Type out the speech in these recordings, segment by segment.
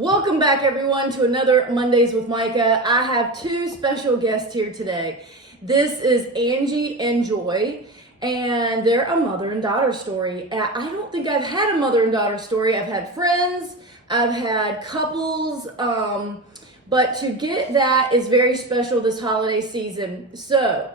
Welcome back, everyone, to another Mondays with Micah. I have two special guests here today. This is Angie and Joy, and they're a mother and daughter story. I don't think I've had a mother and daughter story. I've had friends, I've had couples, but to get that is very special this holiday season. So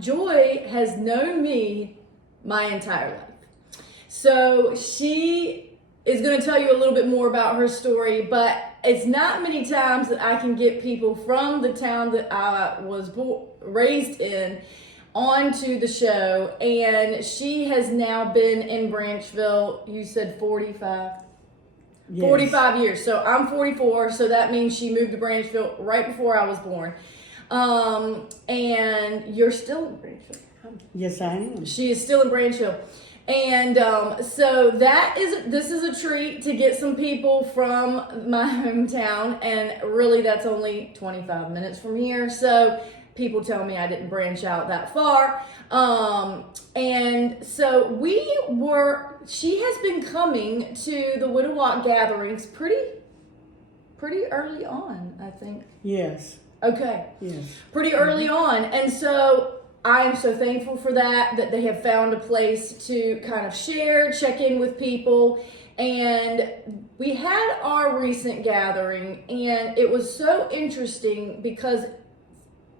Joy has known me my entire life. So she is going to tell you a little bit more about her story, but it's not many times that I can get people from the town that I was raised in onto the show, and she has now been in Branchville, you said 45? Yes. 45 years. So I'm 44, so that means she moved to Branchville right before I was born. And you're still in Branchville. Yes, I am. She is still in Branchville. And so this is a treat to get some people from my hometown, and really that's only 25 minutes from here. So people tell me I didn't branch out that far. And so she has been coming to the Widow Walk gatherings pretty early on, I think. Yes. Okay. Yes. Pretty early on. And so I am so thankful for that they have found a place to kind of share, check in with people. And we had our recent gathering, and it was so interesting because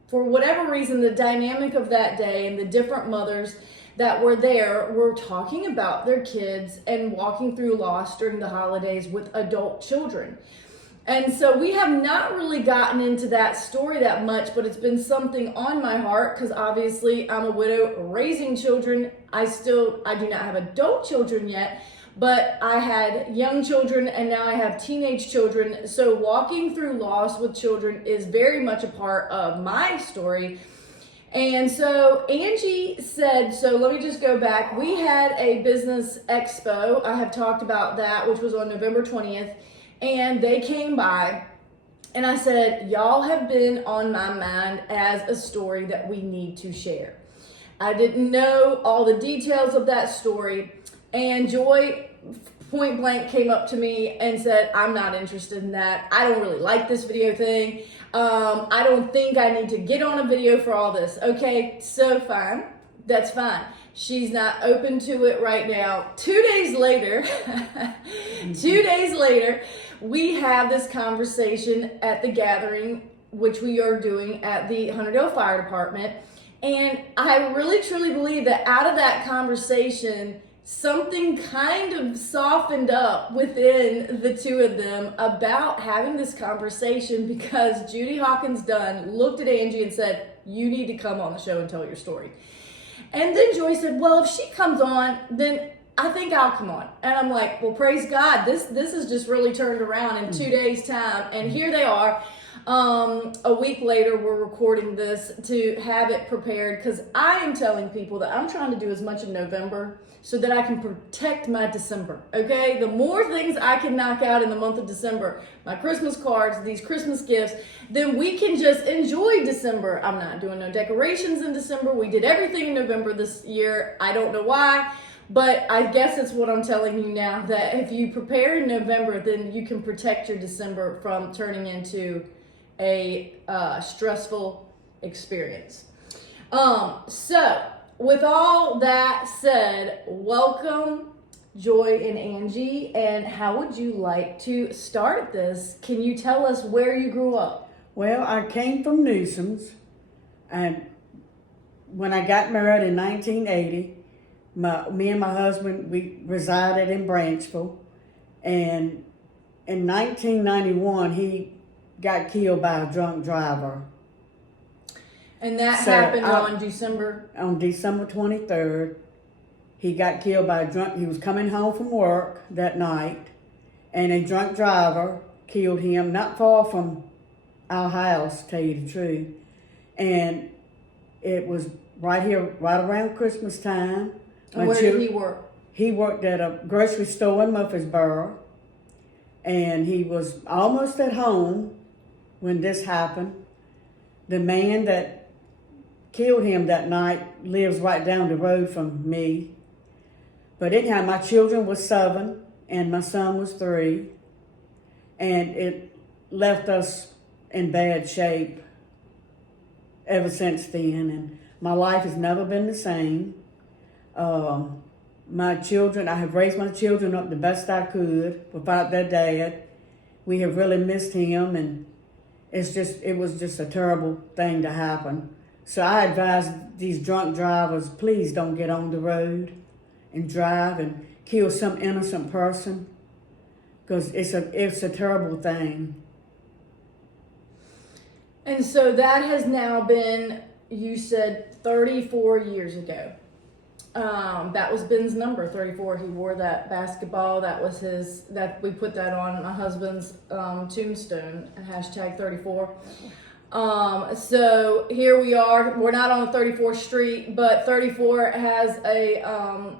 for whatever reason, the dynamic of that day and the different mothers that were there were talking about their kids and walking through loss during the holidays with adult children. And so we have not really gotten into that story that much, but it's been something on my heart because obviously I'm a widow raising children. I do not have adult children yet, but I had young children and now I have teenage children. So walking through loss with children is very much a part of my story. And so Angie said, so let me just go back. We had a business expo. I have talked about that, which was on November 20th. And they came by, and I said, y'all have been on my mind as a story that we need to share. I didn't know all the details of that story, and Joy point blank came up to me and said, I'm not interested in that. I don't really like this video thing. I don't think I need to get on a video for all this. Okay, so fine. That's fine. She's not open to it right now. 2 days later, 2 days later, we have this conversation at the gathering, which we are doing at the Hunterdale Fire Department. And I really truly believe that out of that conversation, something kind of softened up within the two of them about having this conversation because Judy Hawkins Dunn looked at Angie and said, you need to come on the show and tell your story. And then Joy said, well, if she comes on, then I think I'll come on. And I'm like, well, praise God. This has just really turned around in 2 days' time. And here they are. A week later, we're recording this to have it prepared because I am telling people that I'm trying to do as much in November so that I can protect my December, okay? The more things I can knock out in the month of December, my Christmas cards, these Christmas gifts, then we can just enjoy December. I'm not doing no decorations in December. We did everything in November this year. I don't know why, but I guess it's what I'm telling you now, that if you prepare in November, then you can protect your December from turning into a stressful experience. So with all that said, welcome Joy and Angie, and how would you like to start this? Can you tell us where you grew up? Well, I came from Newsoms, and when I got married in 1980, me and my husband, we resided in Branchville, and in 1991, he got killed by a drunk driver. And that happened on December? On December 23rd. He got killed by he was coming home from work that night, and a drunk driver killed him not far from our house, to tell you the truth. And it was right here, right around Christmas time. And where did he work? He worked at a grocery store in Murfreesboro, and he was almost at home when this happened. The man that killed him that night lives right down the road from me. But anyhow, my children were 7 and my son was 3. and it left us in bad shape ever since then. And my life has never been the same. My children, I have raised my children up the best I could without their dad. We have really missed him, and it was just a terrible thing to happen. So I advise these drunk drivers, please don't get on the road and drive and kill some innocent person, because it's a terrible thing. And so that has now been, you said, 34 years ago. That was Ben's number, 34. He wore that basketball. That was we put that on my husband's tombstone, hashtag 34. So here we are. We're not on 34th Street, but 34 has a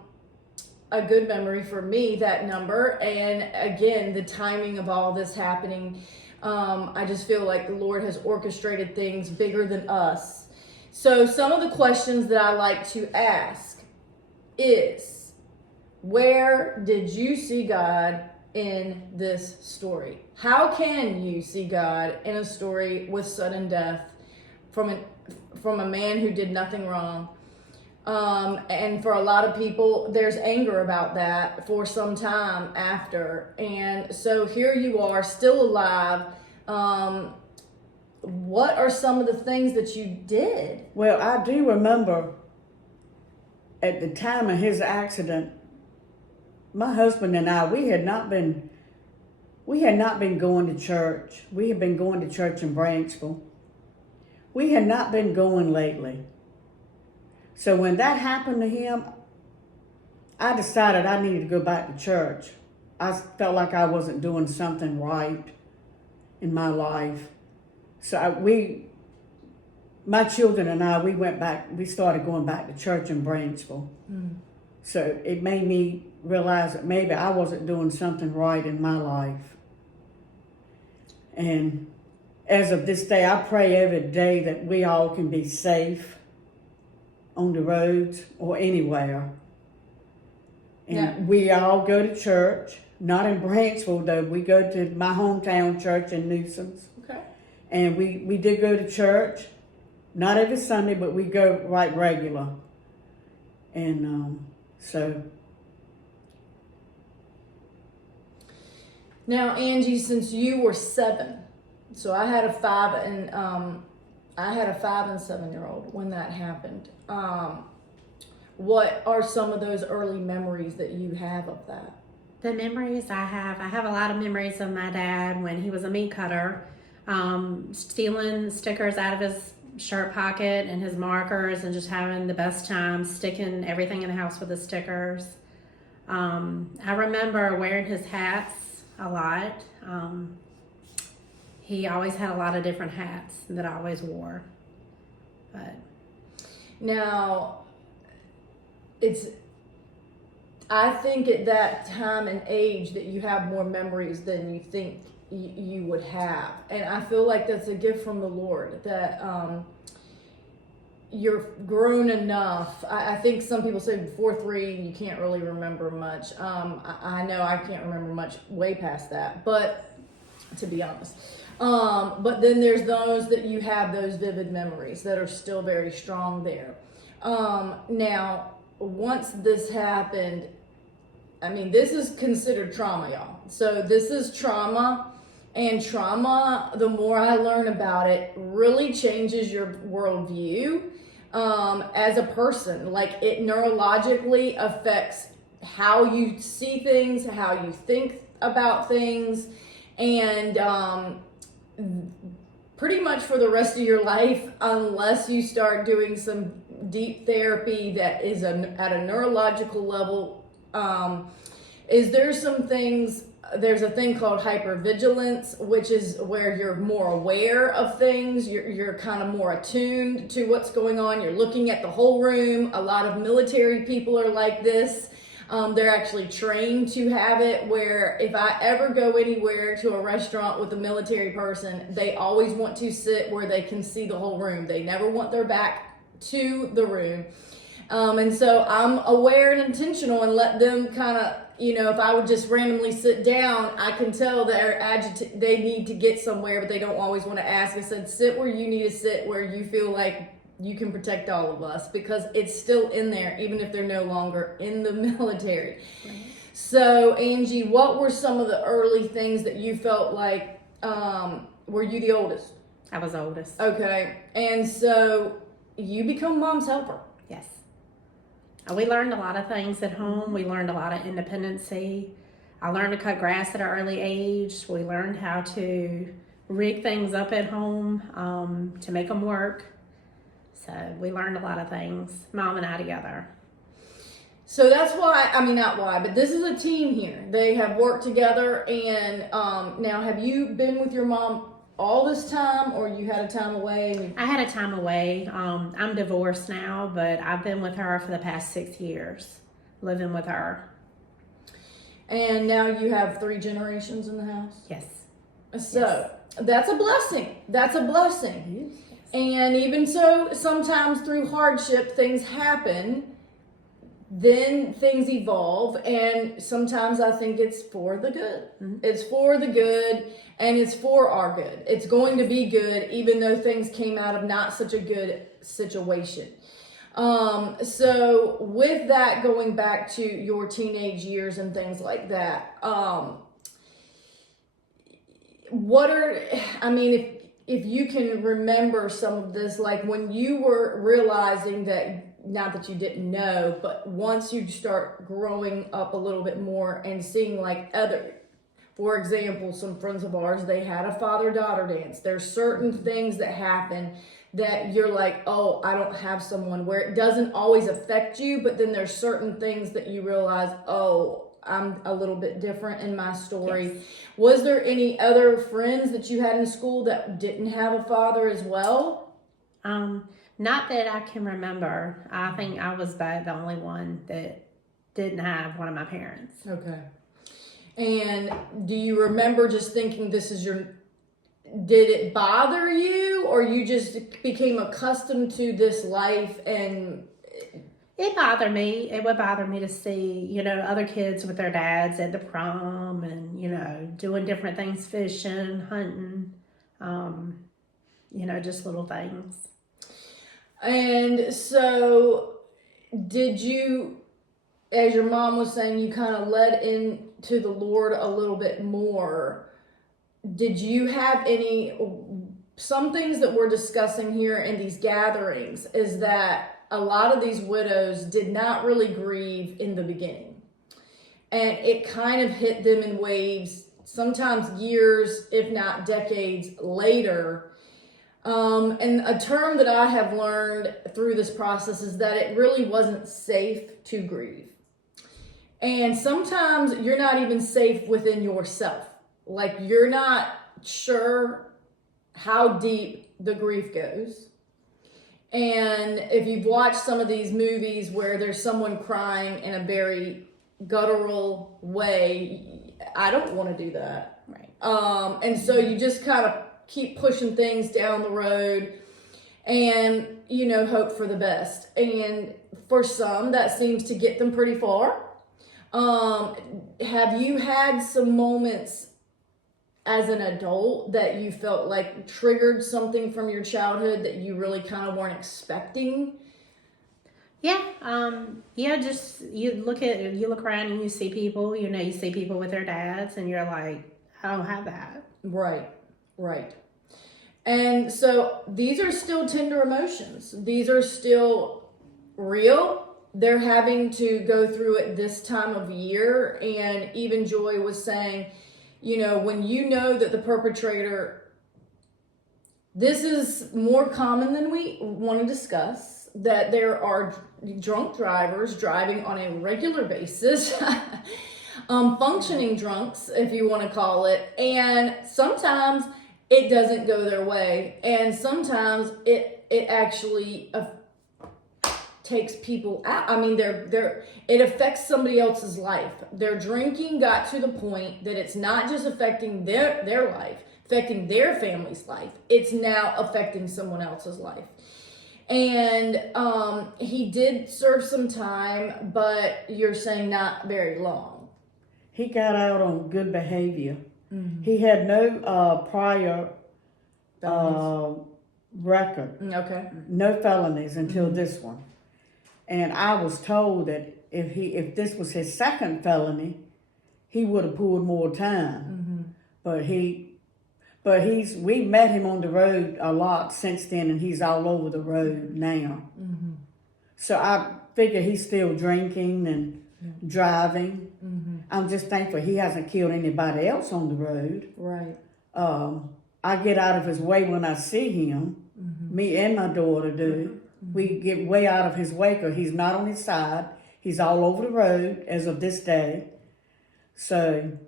good memory for me, that number. And again, the timing of all this happening, I just feel like the Lord has orchestrated things bigger than us. So some of the questions that I like to ask is, where did you see God in this story? How can you see God in a story with sudden death from a man who did nothing wrong? And for a lot of people, there's anger about that for some time after. And so here you are, still alive. What are some of the things that you did? Well, I do remember at the time of his accident, my husband and I, we had not been going to church. We had been going to church in Branchville. We had not been going lately. So when that happened to him, I decided I needed to go back to church. I felt like I wasn't doing something right in my life. So my children and I, we started going back to church in Branchville. Mm. So it made me realize that maybe I wasn't doing something right in my life. And as of this day, I pray every day that we all can be safe on the roads or anywhere. And we all go to church, not in Branchville though. We go to my hometown church in Newsoms. Okay. And we did go to church. Not every Sunday, but we go right regular. And so. Now, Angie, since you were 7, so I had a 5 and 7-year-old when that happened. What are some of those early memories that you have of that? The memories I have a lot of memories of my dad when he was a meat cutter, stealing stickers out of his shirt pocket and his markers and just having the best time sticking everything in the house with the stickers. I remember wearing his hats a lot. He always had a lot of different hats that I always wore. But now, I think at that time and age that you have more memories than you think you would have. And I feel like that's a gift from the Lord, that you're grown enough. I think some people say before 3 you can't really remember much. I know I can't remember much way past that, but to be honest. But then there's those that you have those vivid memories that are still very strong there. Now, once this happened, I mean, this is considered trauma, y'all. So this is trauma. And trauma, the more I learn about it, really changes your worldview as a person. Like, it neurologically affects how you see things, how you think about things, and pretty much for the rest of your life, unless you start doing some deep therapy that is at a neurological level. There's a thing called hypervigilance, which is where you're more aware of things. You're kind of more attuned to what's going on. You're looking at the whole room. A lot of military people are like this. They're actually trained to have it, where if I ever go anywhere to a restaurant with a military person, they always want to sit where they can see the whole room. They never want their back to the room. And so I'm aware and intentional and let them kind of, if I would just randomly sit down, I can tell they need to get somewhere, but they don't always want to ask. I said, sit where you need to sit, where you feel like you can protect all of us, because it's still in there, even if they're no longer in the military. Right. So, Angie, what were some of the early things that you felt like, were you the oldest? I was oldest. Okay. And so you become mom's helper. Yes. We learned a lot of things at home. We learned a lot of independency. I learned to cut grass at an early age. We learned how to rig things up at home to make them work. So we learned a lot of things, Mom and I together. So that's why, not why, but this is a team here. They have worked together, and now have you been with your mom all this time, or you had a time away? I had a time away. I'm divorced now, but I've been with her for the past 6 years, living with her. And now you have 3 generations in the house? Yes. So that's a blessing. That's a blessing. Yes. And even so, sometimes through hardship, things happen. Then things evolve, and sometimes I think it's for the good. Mm-hmm. It's for the good, and it's for our good. It's going to be good, even though things came out of not such a good situation. So with that, going back to your teenage years and things like that, if you can remember some of this, like when you were realizing that, not that you didn't know, but once you start growing up a little bit more and seeing like for example, some friends of ours, they had a father-daughter dance. There's certain things that happen that you're like, oh, I don't have someone, where it doesn't always affect you, but then there's certain things that you realize, oh, I'm a little bit different in my story. Yes. Was there any other friends that you had in school that didn't have a father as well? Not that I can remember. I think I was the only one that didn't have one of my parents. Okay. And do you remember just thinking did it bother you, or you just became accustomed to this life? And it bothered me. It would bother me to see, other kids with their dads at the prom and, doing different things, fishing, hunting, just little things. And so did you, as your mom was saying, you kind of led into the Lord a little bit more. Did you have some things that we're discussing here in these gatherings is that a lot of these widows did not really grieve in the beginning. And it kind of hit them in waves, sometimes years, if not decades later. And a term that I have learned through this process is that it really wasn't safe to grieve. And sometimes you're not even safe within yourself. Like, you're not sure how deep the grief goes. And if you've watched some of these movies where there's someone crying in a very guttural way, I don't want to do that. Right. And so you just kind of keep pushing things down the road and, hope for the best. And for some, that seems to get them pretty far. Have you had some moments as an adult that you felt like triggered something from your childhood that you really kind of weren't expecting? Yeah. Just you look around and you see people, you see people with their dads and you're like, I don't have that. Right. And so these are still tender emotions. These are still real. They're having to go through it this time of year. And even Joy was saying, when you know that the perpetrator, this is more common than we want to discuss, that there are drunk drivers driving on a regular basis, functioning drunks, if you want to call it. And sometimes it doesn't go their way. And sometimes it actually takes people out. It affects somebody else's life. Their drinking got to the point that it's not just affecting their life, affecting their family's life. It's now affecting someone else's life. And he did serve some time, but you're saying not very long. he got out on good behavior. He had no prior record, Okay. no felonies until this one. And I was told that if this was his second felony, he would have pulled more time. But we met him on the road a lot since then, and he's all over the road now. So I figure he's still drinking and driving. I'm just thankful he hasn't killed anybody else on the road. Right. I get out of his way when I see him. Me and my daughter do. We get way out of his way because he's not on his side. He's all over the road as of this day. So,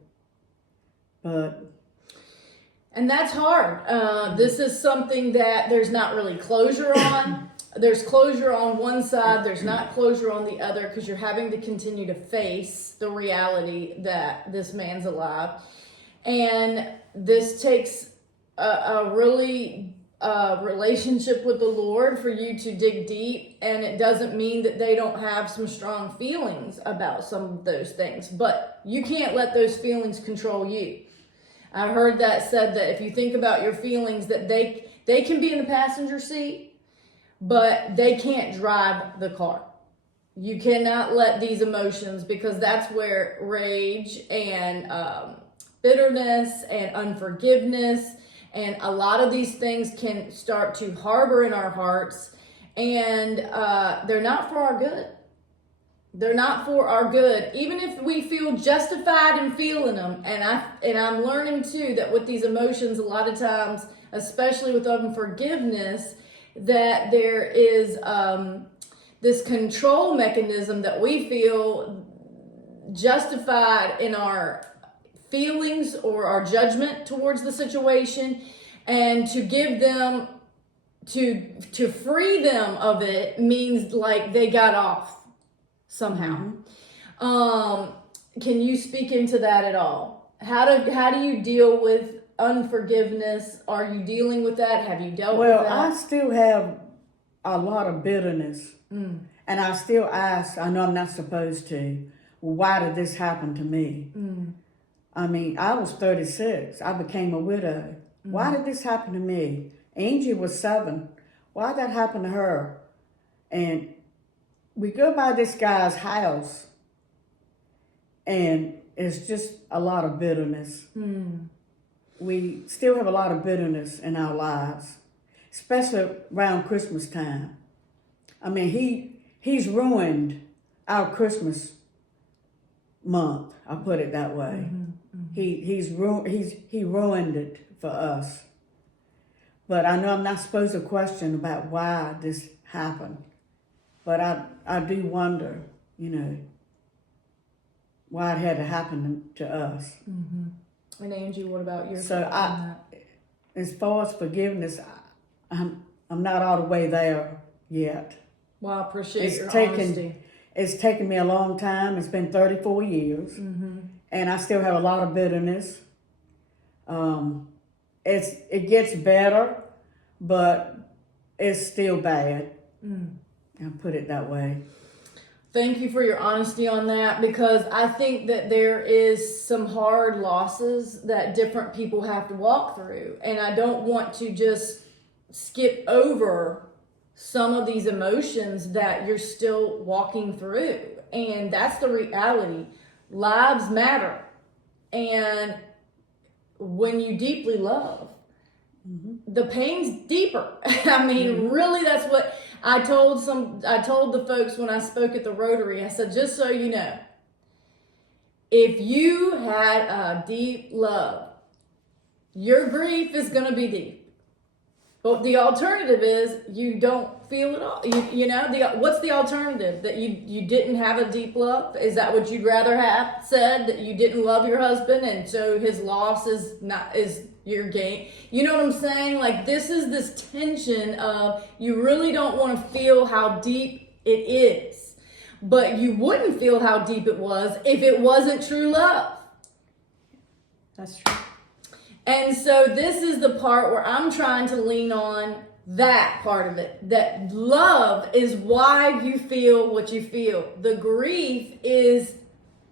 and that's hard. This is something that there's not really closure on. There's closure on one side, there's not closure on the other, because you're having to continue to face the reality that this man's alive. And this takes a really relationship with the Lord for you to dig deep. And it doesn't mean that they don't have some strong feelings about some of those things, but you can't let those feelings control you. I heard that said that if you think about your feelings, that they can be in the passenger seat, but they can't drive the car. You cannot let these emotions, because that's where rage and bitterness and unforgiveness and a lot of these things can start to harbor in our hearts, and they're not for our good. They're not for our good, even if we feel justified in feeling them. And I'm learning too that with these emotions, a lot of times, especially with unforgiveness, that there is this control mechanism that we feel justified in our feelings or our judgment towards the situation, and to give them to free them of it means like they got off somehow. Can you speak into that at all? How do you deal with unforgiveness? Are you dealing with that? Have you dealt with that? Well, I still have a lot of bitterness. And I still ask, I know I'm not supposed to, why did this happen to me? I mean, I was 36. I became a widow. Why did this happen to me? Angie was 7. Why did that happen to her? And we go by this guy's house, and it's just a lot of bitterness. We still have a lot of bitterness in our lives, especially around Christmas time. I mean, he's ruined our Christmas month. I'll put it that way. He ruined it for us. But I know I'm not supposed to question about why this happened. But I do wonder, why it had to happen to us. And Angie, what about your So thoughts on that? as far as forgiveness, I'm not all the way there yet. Well, I appreciate It's your taken- honesty. It's taken me a long time. It's been 34 years. And I still have a lot of bitterness. It gets better, but it's still bad. I'll put it that way. Thank you for your honesty on that, because I think that there is some hard losses that different people have to walk through. And I don't want to just skip over some of these emotions that you're still walking through. And that's the reality. Lives matter. And when you deeply love, the pain's deeper. I mean, really, that's what I told the folks when I spoke at the Rotary. I said, just so you know, if you had a deep love, your grief is going to be deep. But the alternative is you don't feel it all. What's the alternative? That you didn't have a deep love? Is that what you'd rather have said? That you didn't love your husband, and so his loss is your gain? You know what I'm saying? Like, this is this tension of you really don't want to feel how deep it is, but you wouldn't feel how deep it was if it wasn't true love. That's true. And so this is the part where I'm trying to lean on that part of it. That love is why you feel what you feel. The grief is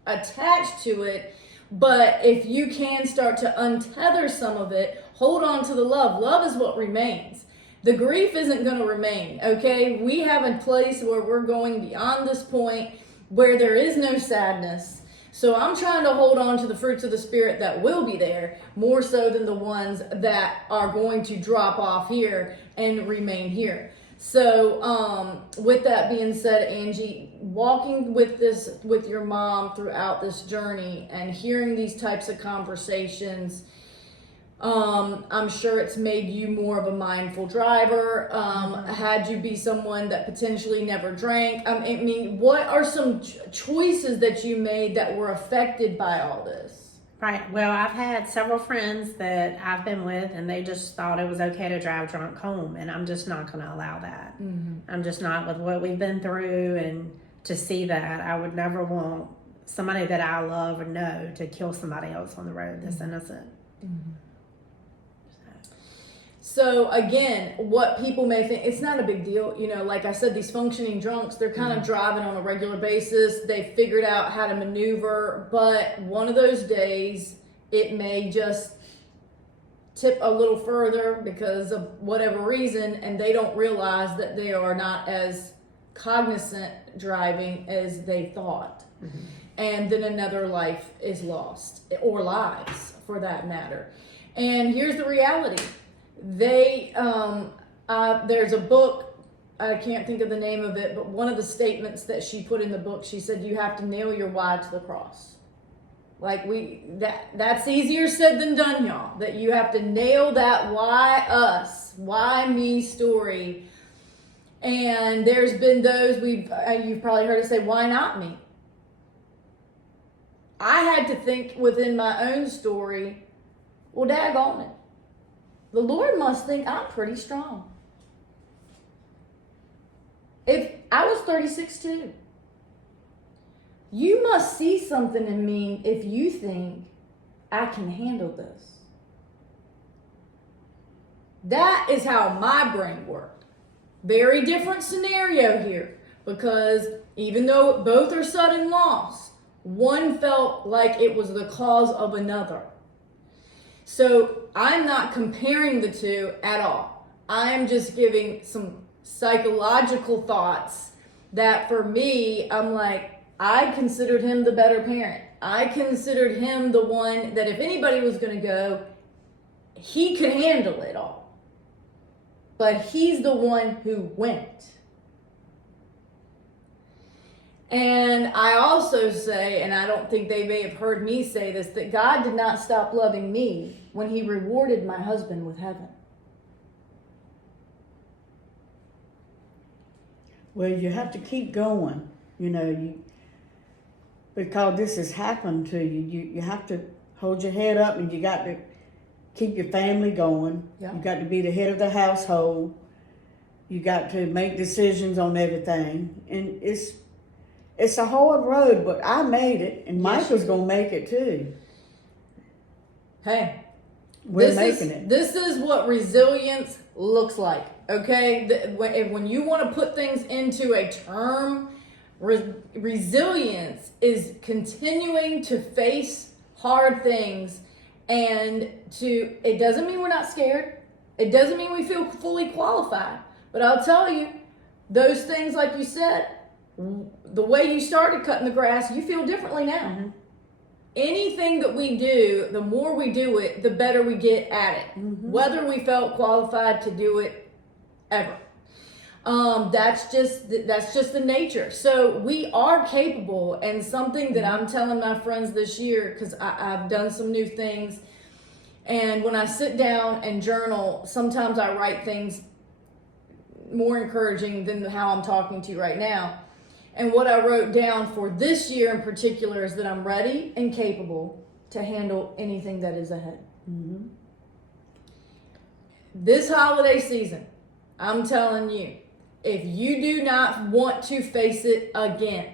attached to it But if you can start to untether some of it, hold on to the love. Love is what remains. The grief isn't going to remain, okay? We have a place where we're going beyond this point where there is no sadness. So I'm trying to hold on to the fruits of the Spirit that will be there, more so than the ones that are going to drop off here and remain here. So with that being said, Angie, walking with your mom throughout this journey and hearing these types of conversations, I'm sure it's made you more of a mindful driver. Had you be someone that potentially never drank? I mean, what are some choices that you made that were affected by all this? Right. Well, I've had several friends that I've been with, and they just thought it was okay to drive drunk home, and I'm just not going to allow that. I'm just not, with what we've been through, and to see that, I would never want somebody that I love or know to kill somebody else on the road that's innocent. So again, what people may think, it's not a big deal. You know, like I said, these functioning drunks, they're kind of driving on a regular basis. They figured out how to maneuver, but one of those days it may just tip a little further because of whatever reason, and they don't realize that they are not as cognizant driving as they thought. And then another life is lost, or lives for that matter. And here's the reality. There's a book, I can't think of the name of it, but one of the statements that she put in the book, she said, you have to nail your why to the cross. Like that's easier said than done, y'all. That you have to nail that why us, why me story. And there's been those you've probably heard us say, why not me? I had to think within my own story, well, daggone it. The Lord must think I'm pretty strong. If I was 36 too, you must see something in me if you think I can handle this. That is how my brain worked. Very different scenario here, because even though both are sudden loss, one felt like it was the cause of another. So I'm not comparing the two at all. I'm just giving some psychological thoughts that for me, I'm like, I considered him the better parent. I considered him the one that if anybody was going to go, he could handle it all. But he's the one who went. And I also say, and I don't think they may have heard me say this, that God did not stop loving me when he rewarded my husband with heaven. Well, you have to keep going, because this has happened to you. You have to hold your head up, and you got to keep your family going. Yeah. You got to be the head of the household. You got to make decisions on everything. And it's a hard road, but I made it, and Michael's going to make it too. Hey, we're making it. This is what resilience looks like, okay? When you want to put things into a term, resilience is continuing to face hard things, and it doesn't mean we're not scared. It doesn't mean we feel fully qualified. But I'll tell you, those things, like you said, the way you started cutting the grass, you feel differently now. Mm-hmm. Anything that we do, the more we do it, the better we get at it. Mm-hmm. Whether we felt qualified to do it ever. That's just the nature. So we are capable, and something that I'm telling my friends this year, because I've done some new things, and when I sit down and journal, sometimes I write things more encouraging than how I'm talking to you right now. And what I wrote down for this year in particular is that I'm ready and capable to handle anything that is ahead. Mm-hmm. This holiday season, I'm telling you, if you do not want to face it again,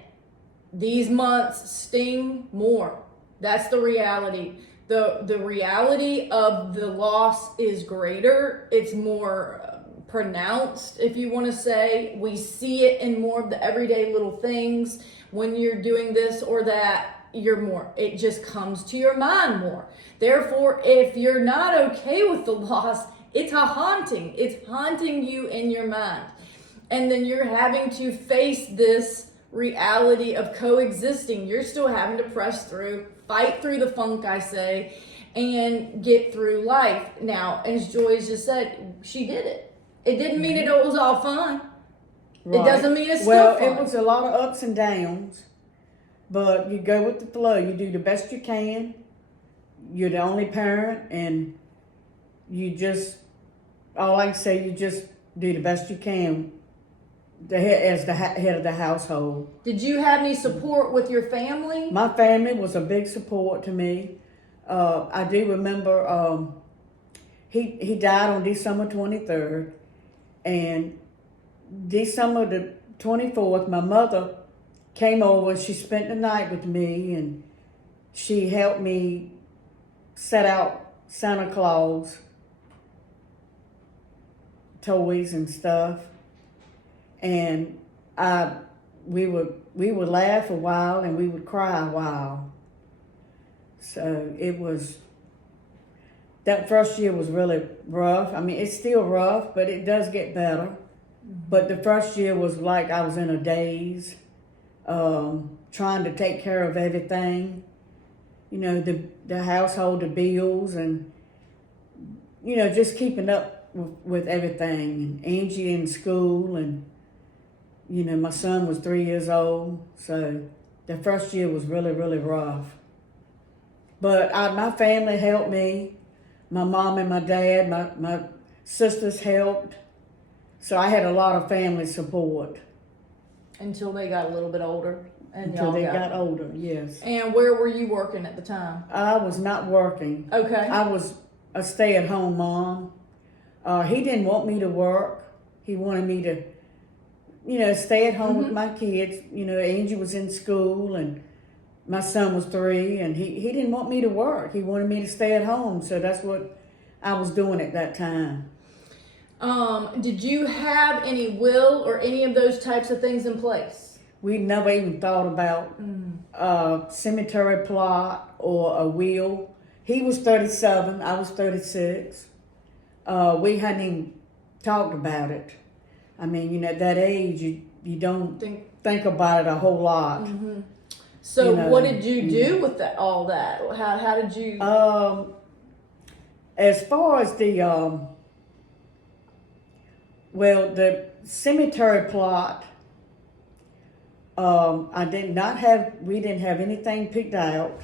these months sting more. That's the reality. The reality of the loss is greater. It's more pronounced, if you want to say. We see it in more of the everyday little things when you're doing this or that. it just comes to your mind more. Therefore, if you're not okay with the loss, it's haunting you in your mind. And then you're having to face this reality of coexisting. You're still having to press through, fight through the funk, I say, and get through life. Now, as Joyce just said, she did it. It didn't mean it was all fun. Right. It doesn't mean it's well, still fun. It was a lot of ups and downs, but you go with the flow. You do the best you can. You're the only parent, and you just, all I can say, you just do the best you can as the head of the household. Did you have any support with your family? My family was a big support to me. I do remember he died on December 23rd, and December the 24th, my mother came over. She spent the night with me, and she helped me set out Santa Claus toys and stuff. And we would laugh a while, and we would cry a while. So that first year was really rough. I mean, it's still rough, but it does get better. But the first year was like I was in a daze, trying to take care of everything. You know, the household, the bills, and, you know, just keeping up with everything. And Angie in school, and, you know, my son was 3 years old. So the first year was really, really rough. But my family helped me. My mom and my dad, my sisters helped. So I had a lot of family support. Until they got a little bit older. And Until y'all they got older, yes. And where were you working at the time? I was not working. Okay. I was a stay-at-home mom. He didn't want me to work. He wanted me to, you know, stay at home with my kids. You know, Angie was in school, and my son was 3, and he didn't want me to work. He wanted me to stay at home. So that's what I was doing at that time. Did you have any will or any of those types of things in place? We never even thought about a cemetery plot or a will. He was 37, I was 36. We hadn't even talked about it. I mean, you know, at that age, you don't think about it a whole lot. Mm-hmm. So, you know, what did you do with all that? How did you? As far as the cemetery plot, we didn't have anything picked out.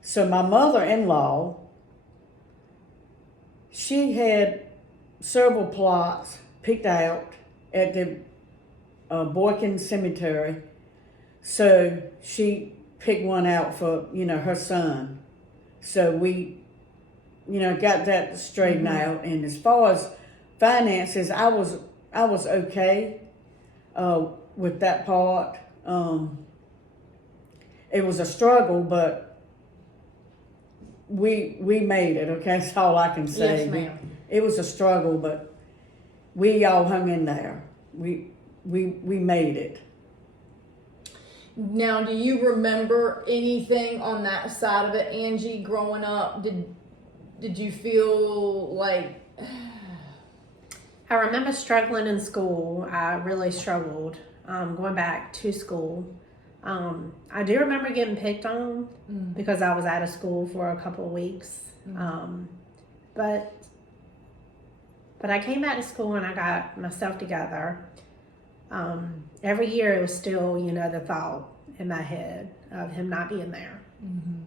So my mother-in-law, she had several plots picked out at the Boykin Cemetery. So she picked one out for, you know, her son. So we, you know, got that straightened out. And as far as finances, I was okay with that part. It was a struggle, but we made it. Okay, that's all I can say. Yes, ma'am. It was a struggle, but we all hung in there. We made it. Now, do you remember anything on that side of it, Angie? Growing up, did you feel like? I remember struggling in school. I really struggled going back to school. I do remember getting picked on because I was out of school for a couple of weeks. But I came back to school and I got myself together. Every year it was still, you know, the thought in my head of him not being there. Mm-hmm.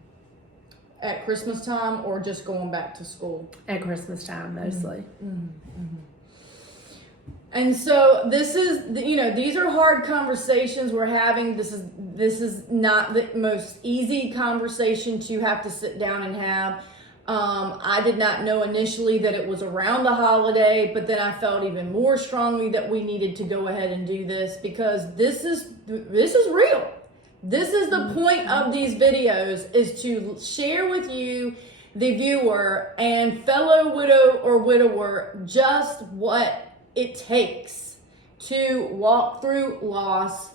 At Christmas time or just going back to school? At Christmas time, mostly. Mm-hmm. And so this is, you know, these are hard conversations we're having. This is not the most easy conversation to have to sit down and have. I did not know initially that it was around the holiday, but then I felt even more strongly that we needed to go ahead and do this because this is real. This is the point of these videos, is to share with you, the viewer and fellow widow or widower, just what it takes to walk through loss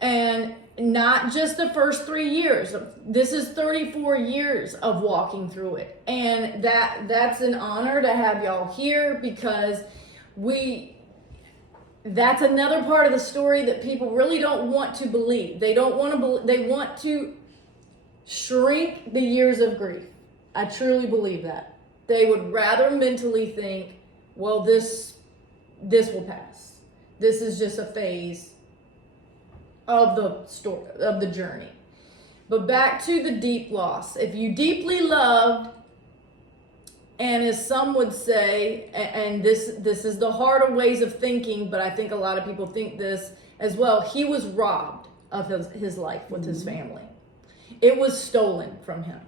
And not just the first 3 years. This is 34 years of walking through it. And that's an honor to have y'all here, because that's another part of the story that people really don't want to believe. They don't want to they want to shrink the years of grief. I truly believe that. They would rather mentally think, well, this will pass. This is just a phase of the story, of the journey. But back to the deep loss. If you deeply loved, and as some would say, and this is the harder ways of thinking, but I think a lot of people think this as well, he was robbed of his life with his family. It was stolen from him.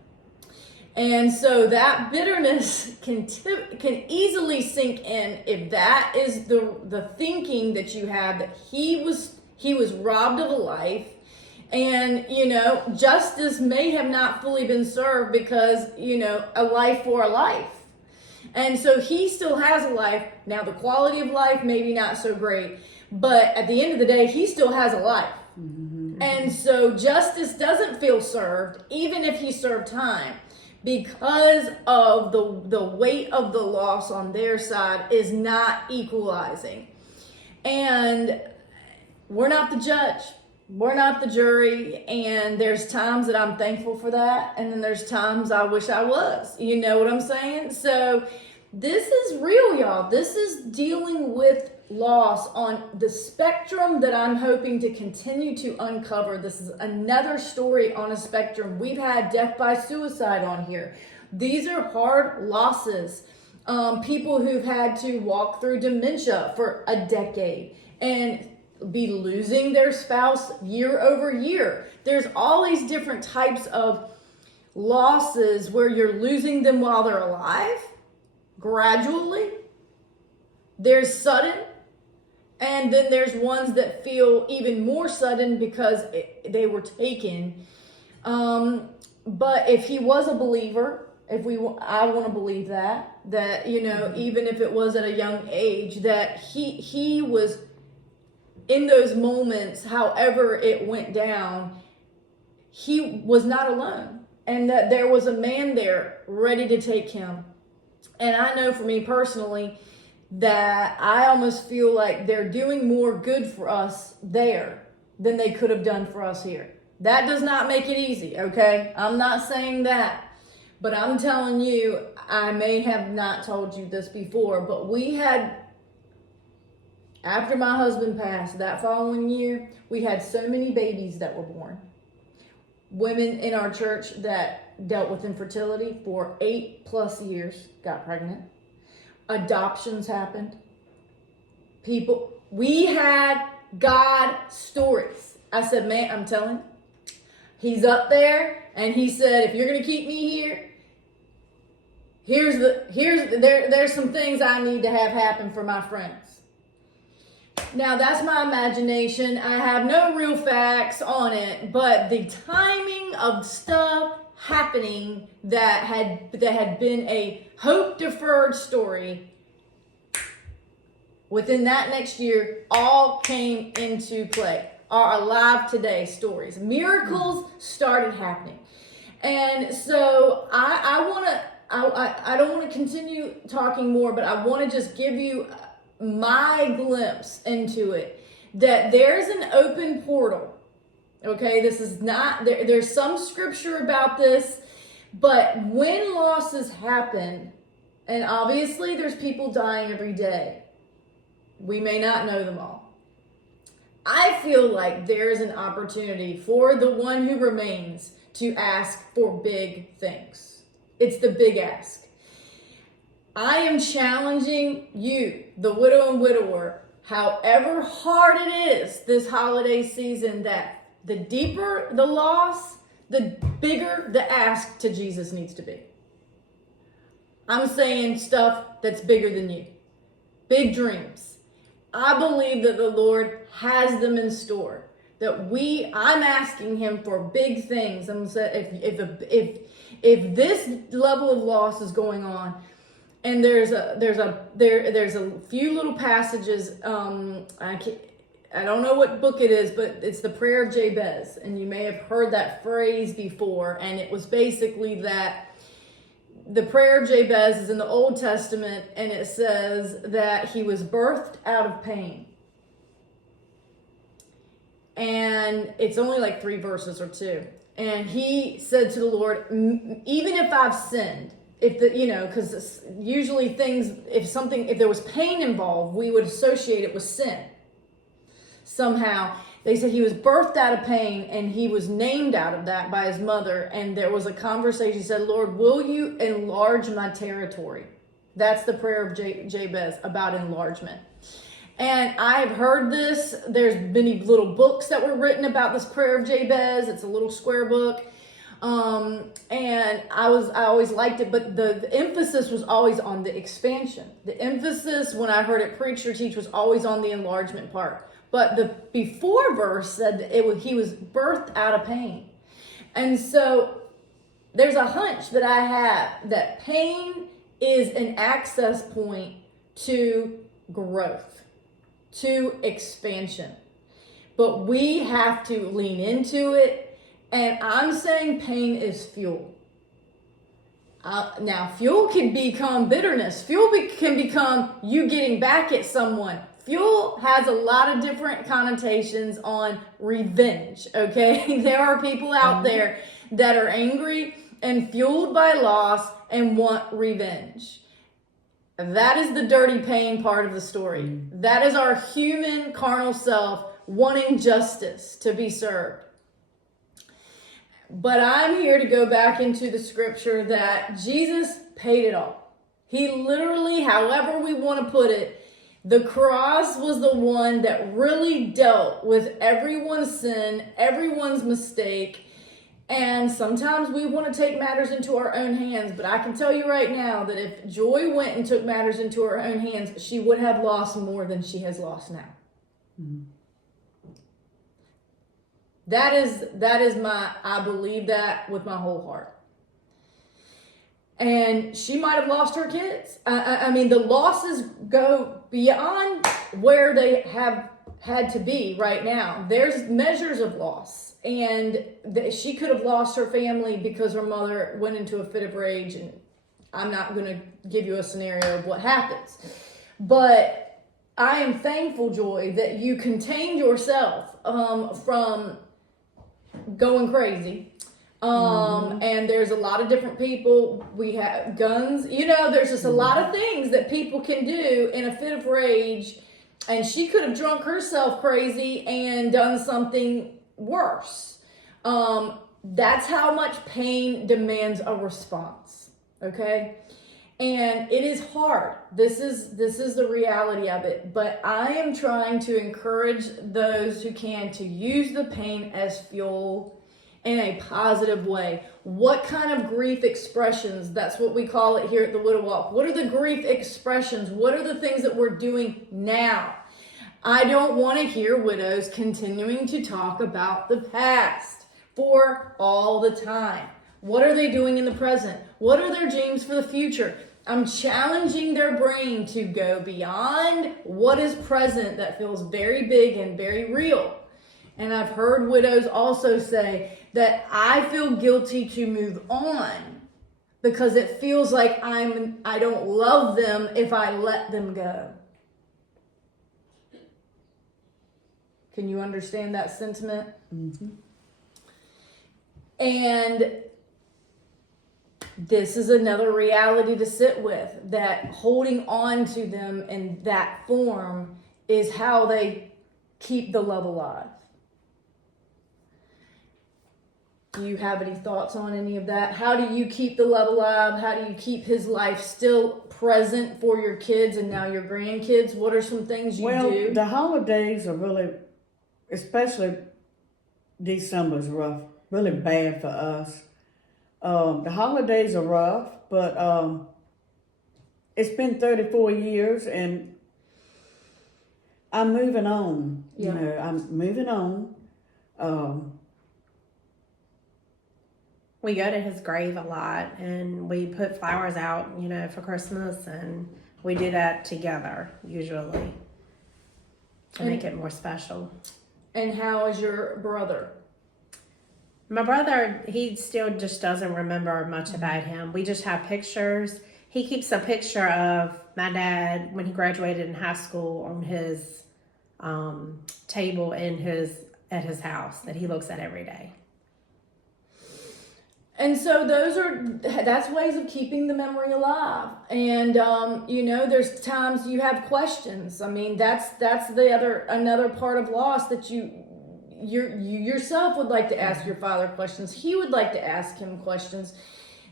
And so that bitterness can easily sink in if that is the thinking that you have, that he was robbed of a life. And, justice may have not fully been served because, a life for a life. And so he still has a life. Now, the quality of life, maybe not so great. But at the end of the day, he still has a life. Mm-hmm. And so justice doesn't feel served, even if he served time, because of the weight of the loss on their side is not equalizing. And we're not the judge. We're not the jury. And there's times that I'm thankful for that. And then there's times I wish I was. You know what I'm saying? So this is real, y'all. This is dealing with loss on the spectrum that I'm hoping to continue to uncover. This is another story on a spectrum. We've had death by suicide on here. These are hard losses. People who've had to walk through dementia for a decade and be losing their spouse year over year. There's all these different types of losses where you're losing them while they're alive, gradually. There's sudden, and then there's ones that feel even more sudden because they were taken. But if he was a believer, I want to believe that even if it was at a young age, that he was in those moments, however it went down, he was not alone, and that there was a man there ready to take him. And I know for me personally that I almost feel like they're doing more good for us there than they could have done for us here. That does not make it easy, okay? I'm not saying that. But I'm telling you, I may have not told you this before, but we had, after my husband passed that following year, we had so many babies that were born. Women in our church that dealt with infertility for 8+ years got pregnant. Adoptions happened. We had God stories. I said, man, I'm telling you, he's up there, and he said, if you're going to keep me here, there's some things I need to have happen for my friends. Now, that's my imagination. I have no real facts on it, but the timing of stuff happening that had been a hope-deferred story within that next year all came into play. Our alive today stories. Miracles started happening. And so I don't want to continue talking more, but I want to just give you my glimpse into it, that there's an open portal. Okay, this is not, there's some scripture about this, but when losses happen, and obviously there's people dying every day, we may not know them all. I feel like there's an opportunity for the one who remains to ask for big things. It's the big ask. I am challenging you, the widow and widower, however hard it is this holiday season, that the deeper the loss, the bigger the ask to Jesus needs to be. I'm saying stuff that's bigger than you. Big dreams. I believe that the Lord has them in store. I'm asking him for big things. I'm saying if this level of loss is going on, and there's a few little passages, I don't know what book it is, but it's the prayer of Jabez. And you may have heard that phrase before. And it was basically that the prayer of Jabez is in the Old Testament, and it says that he was birthed out of pain. And it's only like 3 verses or 2. And he said to the Lord, even if I've sinned, because usually things, if there was pain involved, we would associate it with sin. Somehow, they said he was birthed out of pain, and he was named out of that by his mother. And there was a conversation. He said, Lord, will you enlarge my territory? That's the prayer of Jabez, about enlargement. And I've heard this. There's many little books that were written about this prayer of Jabez. It's a little square book. And I always liked it, but the emphasis was always on the expansion. The emphasis, when I heard it preached or teach, was always on the enlargement part. But the before verse said that he was birthed out of pain. And so there's a hunch that I have that pain is an access point to growth, to expansion. But we have to lean into it. And I'm saying pain is fuel. Now, fuel can become bitterness. Fuel can become you getting back at someone. Fuel has a lot of different connotations on revenge, okay? There are people out there that are angry and fueled by loss and want revenge. That is the dirty pain part of the story. That is our human carnal self wanting justice to be served. But I'm here to go back into the scripture that Jesus paid it all. He literally, however we want to put it, the cross was the one that really dealt with everyone's sin, everyone's mistake. And sometimes we want to take matters into our own hands. But I can tell you right now that if Joy went and took matters into her own hands, she would have lost more than she has lost now. Mm-hmm. That is I believe that with my whole heart. And she might have lost her kids. I mean, the losses go beyond where they have had to be right now. There's measures of loss. And she could have lost her family because her mother went into a fit of rage. And I'm not going to give you a scenario of what happens. But I am thankful, Joy, that you contained yourself from going crazy. And there's a lot of different people. We have guns, there's just a lot of things that people can do in a fit of rage. And she could have drunk herself crazy and done something worse. That's how much pain demands a response. Okay. And it is hard. This is the reality of it. But I am trying to encourage those who can to use the pain as fuel in a positive way. What kind of grief expressions? That's what we call it here at the Widow Walk. What are the grief expressions? What are the things that we're doing now? I don't want to hear widows continuing to talk about the past for all the time. What are they doing in the present? What are their dreams for the future? I'm challenging their brain to go beyond what is present that feels very big and very real. And I've heard widows also say that I feel guilty to move on because it feels like I don't love them if I let them go. Can you understand that sentiment? Mm-hmm. And this is another reality to sit with, that holding on to them in that form is how they keep the love alive. Do you have any thoughts on any of that? How do you keep the love alive? How do you keep his life still present for your kids and now your grandkids? What are some things you do? Well, the holidays are really, especially December's rough, really bad for us. The holidays are rough, but it's been 34 years and I'm moving on. Yeah. I'm moving on. We go to his grave a lot and we put flowers out, for Christmas, and we do that together usually. to make it more special. And how is your brother? My brother, he still just doesn't remember much about him. We just have pictures. He keeps a picture of my dad when he graduated in high school on his table at his house that he looks at every day. And so that's ways of keeping the memory alive. And there's times you have questions. I mean, that's another part of loss that you yourself would like to ask your father questions. He would like to ask him questions.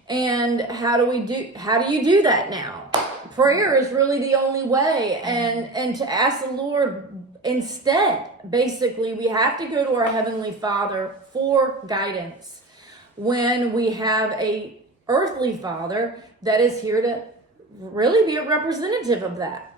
And how do you do that now? Prayer is really the only way. And to ask the Lord instead, basically, we have to go to our Heavenly Father for guidance when we have a earthly father that is here to really be a representative of that.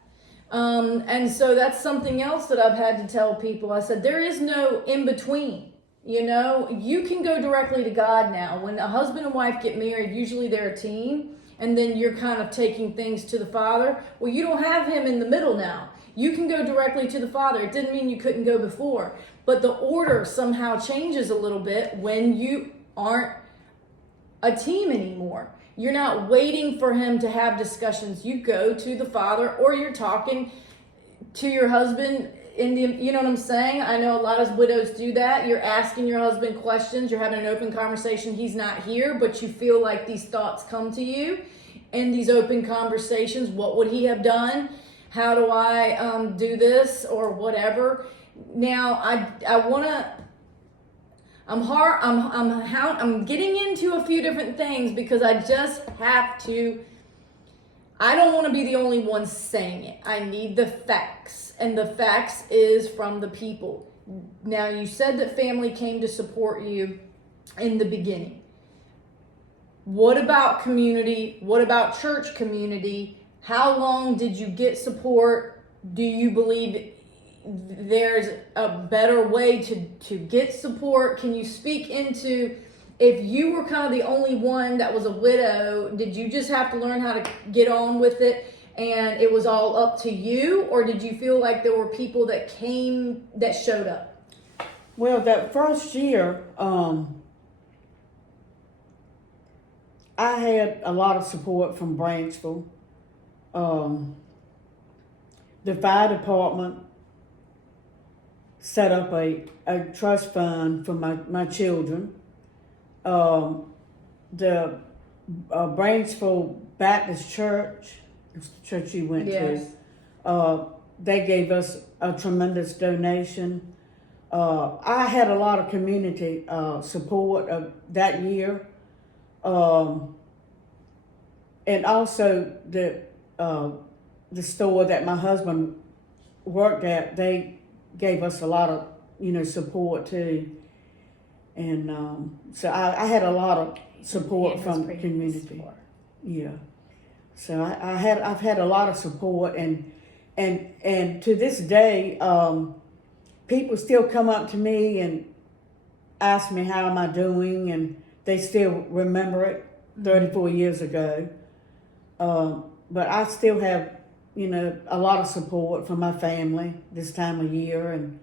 And so that's something else that I've had to tell people. I said, there is no in between. You can go directly to God now. When a husband and wife get married, usually they're a team, and then you're kind of taking things to the Father. Well, you don't have him in the middle now. You can go directly to the Father. It didn't mean you couldn't go before, but the order somehow changes a little bit when you aren't a team anymore. You're not waiting for him to have discussions. You go to the Father, or you're talking to your husband you know what I'm saying? I know a lot of widows do that. You're asking your husband questions. You're having an open conversation. He's not here, but you feel like these thoughts come to you in these open conversations. What would he have done? How do I do this or whatever? Now I'm getting into a few different things because I just have to. I don't want to be the only one saying it. I need the facts, and the facts is from the people. Now, you said that family came to support you in the beginning. What about community? What about church community? How long did you get support? Do you believe there's a better way to get support? Can you speak into, if you were kind of the only one that was a widow, did you just have to learn how to get on with it and it was all up to you? Or did you feel like there were people that showed up? Well, that first year, I had a lot of support from Branchville. The fire department set up a trust fund for my children. The Branchville Baptist Church, the church you went Yes. to, they gave us a tremendous donation. I had a lot of community support that year. And also the store that my husband worked at, they gave us a lot of, support too. And so I had a lot of support from the community. Support. Yeah. So I've had a lot of support, and to this day, people still come up to me and ask me how am I doing, and they still remember it 34 years ago. But I still have, a lot of support from my family this time of year, and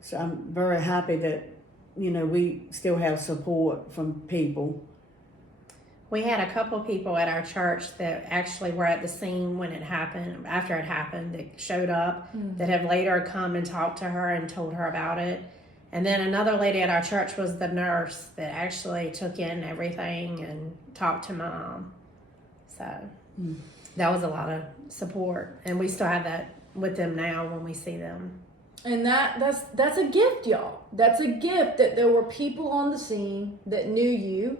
so I'm very happy that, we still have support from people. We had a couple people at our church that actually were at the scene when it happened, after it happened, that showed up, that have later come and talked to her and told her about it. And then another lady at our church was the nurse that actually took in everything and talked to Mom. So that was a lot of support, and we still have that with them now when we see them. And that's a gift, y'all. That's a gift that there were people on the scene that knew you.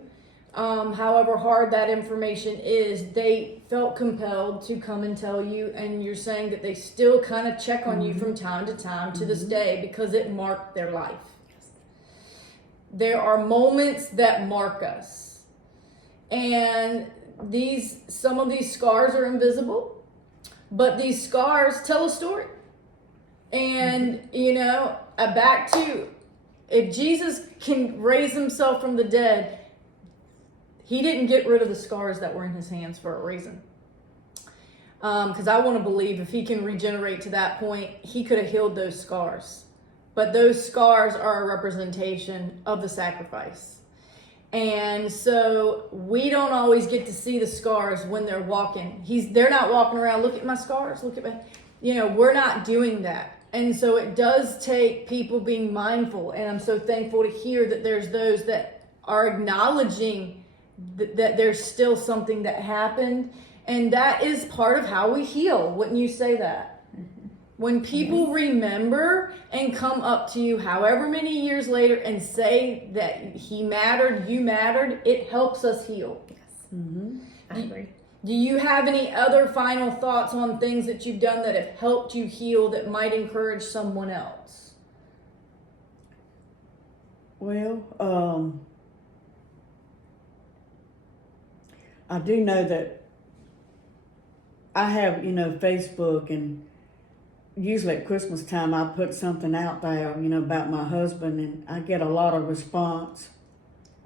However hard that information is, they felt compelled to come and tell you, and you're saying that they still kind of check on you from time to time to this day because it marked their life. Yes. There are moments that mark us. And some of these scars are invisible, but these scars tell a story. And, back to, if Jesus can raise himself from the dead, he didn't get rid of the scars that were in his hands for a reason. because I want to believe if he can regenerate to that point, he could have healed those scars. But those scars are a representation of the sacrifice. And so we don't always get to see the scars when they're walking. They're not walking around, look at my scars, look at my, we're not doing that. And so it does take people being mindful. And I'm so thankful to hear that there's those that are acknowledging that there's still something that happened. And that is part of how we heal. Wouldn't you say that? When people remember and come up to you however many years later and say that he mattered, you mattered, it helps us heal. Yes. Mm-hmm. I agree. Do you have any other final thoughts on things that you've done that have helped you heal that might encourage someone else? Well, I do know that I have, Facebook, and usually at Christmas time I put something out there, about my husband, and I get a lot of response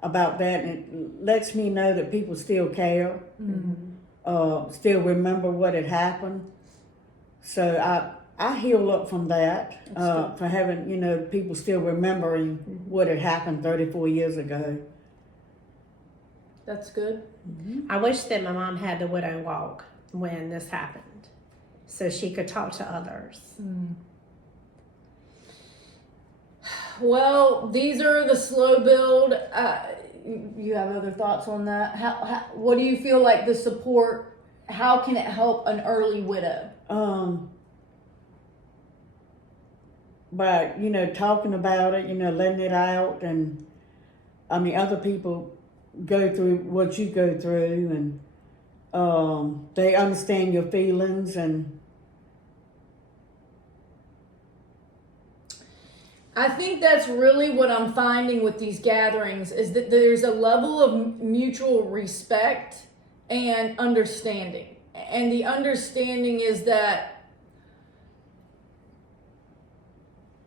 about that, and it lets me know that people still care, still remember what had happened. So I heal up from that, for having, people still remembering what had happened 34 years ago. That's good. I wish that my mom had the widow walk when this happened, so she could talk to others. Well, these are the slow build. You have other thoughts on that? How what do you feel like the support, how can it help an early widow? By, talking about it, letting it out, and other people go through what you go through, and they understand your feelings, and I think that's really what I'm finding with these gatherings is that there's a level of mutual respect and understanding. And the understanding is that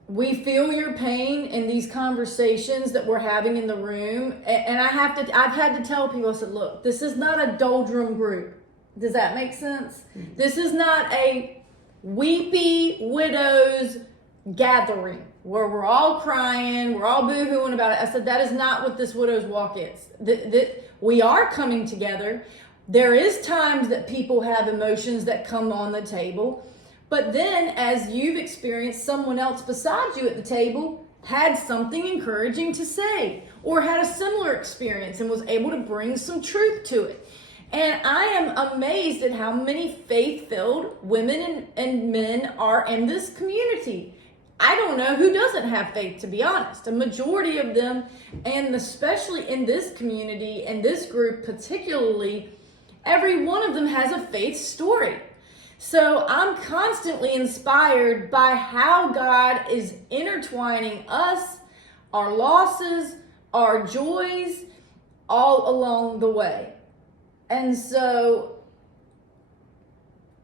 we feel your pain in these conversations that we're having in the room. And I've had to tell people, I said, look, this is not a doldrum group. Does that make sense? Mm-hmm. This is not a weepy widows gathering where we're all crying, we're all boo-hooing about it. I said, that is not what this widow's walk is. We are coming together. There is times that people have emotions that come on the table. But then, as you've experienced, someone else besides you at the table had something encouraging to say or had a similar experience and was able to bring some truth to it. And I am amazed at how many faith-filled women and men are in this community. I don't know who doesn't have faith, to be honest. A majority of them, and especially in this community and this group particularly, every one of them has a faith story. So I'm constantly inspired by how God is intertwining us, our losses, our joys, all along the way. And so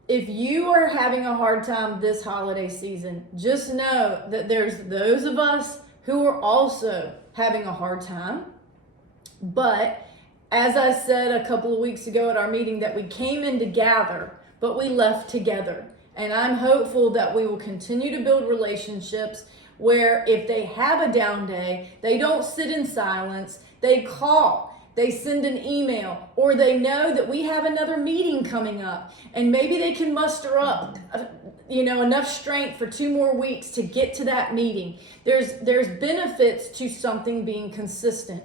if you are having a hard time this holiday season, just know that there's those of us who are also having a hard time. But as I said a couple of weeks ago at our meeting, that we came in to gather, but we left together. And I'm hopeful that we will continue to build relationships where if they have a down day, they don't sit in silence, they call, they send an email, or they know that we have another meeting coming up and maybe they can muster up enough strength for 2 more weeks to get to that meeting. There's benefits to something being consistent.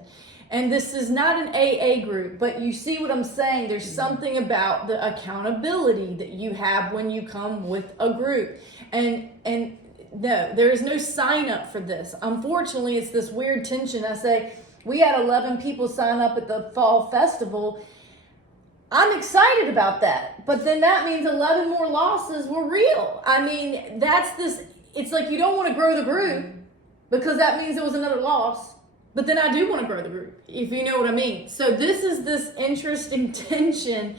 And this is not an AA group, but you see what I'm saying? There's something about the accountability that you have when you come with a group. And no, there is no sign up for this. Unfortunately, it's this weird tension. I say, we had 11 people sign up at the fall festival. I'm excited about that. But then that means 11 more losses were real. It's like you don't want to grow the group because that means there was another loss. But then I do want to grow the group, if you know what I mean. So this is this interesting tension.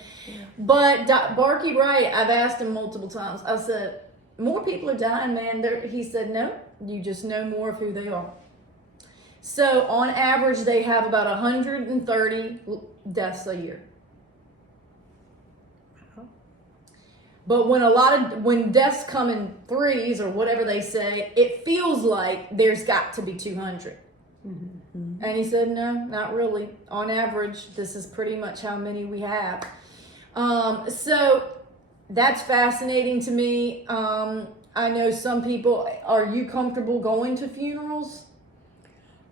But Barkey Wright, I've asked him multiple times. I said, more people are dying, man. He said, no, you just know more of who they are. So on average, they have about 130 deaths a year. But when deaths come in threes or whatever they say, it feels like there's got to be 200. Mm-hmm. And he said, no, not really. On average, this is pretty much how many we have. So that's fascinating to me. I know some people, are you comfortable going to funerals?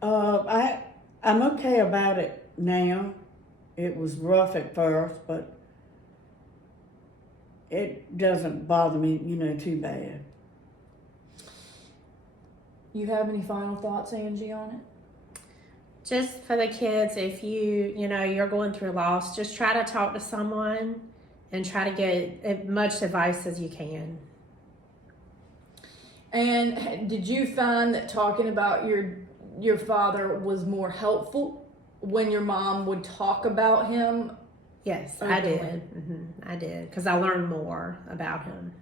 I'm okay about it now. It was rough at first, but it doesn't bother me, too bad. You have any final thoughts, Angie, on it? Just for the kids, if you're going through loss, just try to talk to someone and try to get as much advice as you can. And did you find that talking about your father was more helpful when your mom would talk about him? Yes, I did. Mm-hmm. I did, because I learned more about him.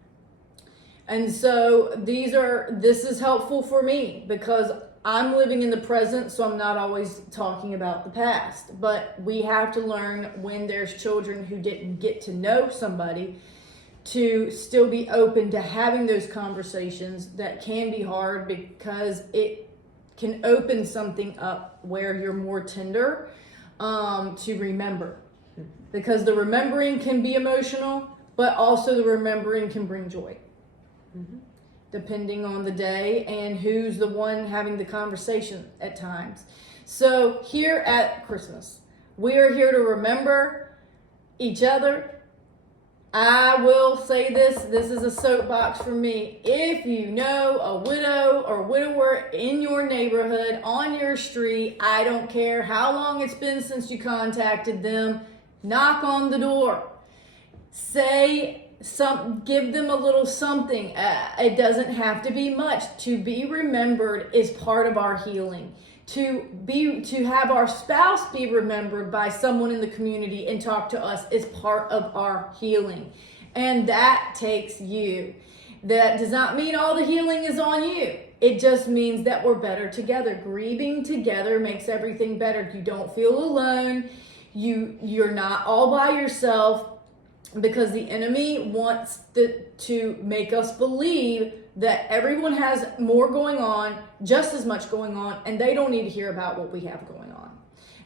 And so this is helpful for me because I'm living in the present, so I'm not always talking about the past. But we have to learn when there's children who didn't get to know somebody to still be open to having those conversations that can be hard because it can open something up where you're more tender to remember. Because the remembering can be emotional, but also the remembering can bring joy. Mm-hmm. Depending on the day and who's the one having the conversation at times. So here at Christmas, we are here to remember each other. I will say this is a soapbox for me. If you know a widow or widower in your neighborhood, on your street, I don't care how long it's been since you contacted them, knock on the door. Give them a little something. It doesn't have to be much. To be remembered is part of our healing. To have our spouse be remembered by someone in the community and talk to us is part of our healing. And that takes you. That does not mean all the healing is on you. It just means that we're better together. Grieving together makes everything better. You don't feel alone. You're not all by yourself. Because the enemy wants to make us believe that everyone has more going on, just as much going on, and they don't need to hear about what we have going on.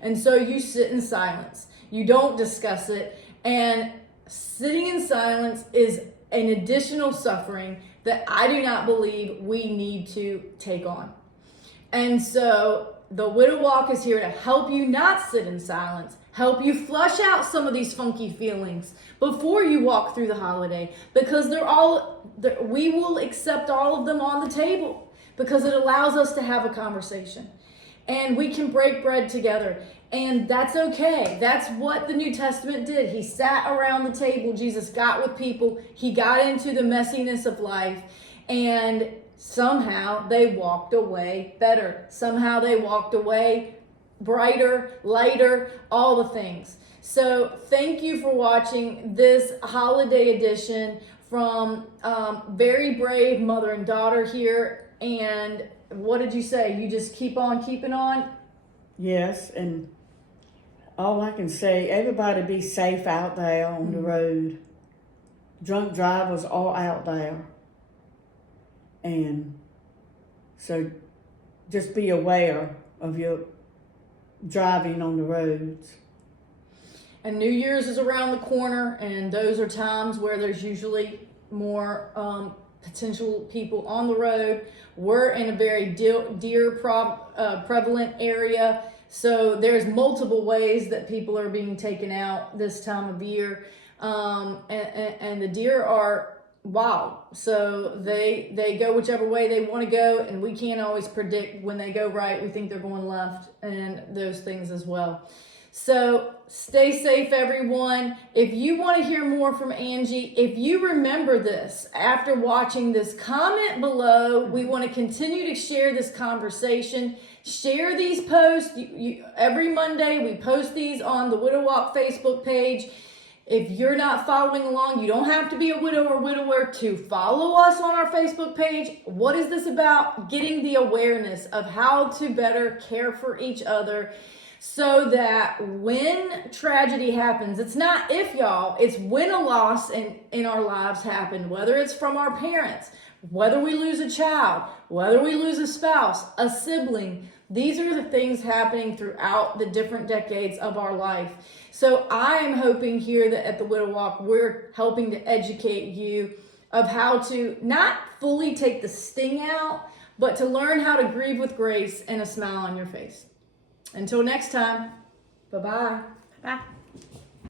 And so you sit in silence. You don't discuss it. And sitting in silence is an additional suffering that I do not believe we need to take on. And so the Widow Walk is here to help you not sit in silence, help you flush out some of these funky feelings before you walk through the holiday, because we will accept all of them on the table because it allows us to have a conversation and we can break bread together, and that's okay. That's what the New Testament did. He sat around the table. Jesus got with people. He got into the messiness of life, and somehow they walked away better. Somehow they walked away brighter, lighter, all the things. So thank you for watching this holiday edition from very brave mother and daughter here. And what did you say? You just keep on keeping on? Yes, and all I can say, everybody be safe out there on the road. Drunk drivers are out there. And so just be aware of your driving on the roads. And New Year's is around the corner, and those are times where there's usually more potential people on the road. We're in a very prevalent area, so there's multiple ways that people are being taken out this time of year, and the deer are wild, so they go whichever way they want to go, and we can't always predict when they go right. We think they're going left, and those things as well. So stay safe, everyone. If you want to hear more from Angie, if you remember this after watching this, comment below. We want to continue to share this conversation. Share these posts. Every Monday we post these on the Widow Walk Facebook page. If you're not following along, you don't have to be a widow or widower to follow us on our Facebook page. What is this about? Getting the awareness of how to better care for each other. so that when tragedy happens, it's not if, y'all, it's when a loss in our lives happened, whether it's from our parents, whether we lose a child, whether we lose a spouse, a sibling. These are the things happening throughout the different decades of our life. So I am hoping here that at the Widow Walk, we're helping to educate you of how to not fully take the sting out, but to learn how to grieve with grace and a smile on your face. Until next time, bye-bye. Bye.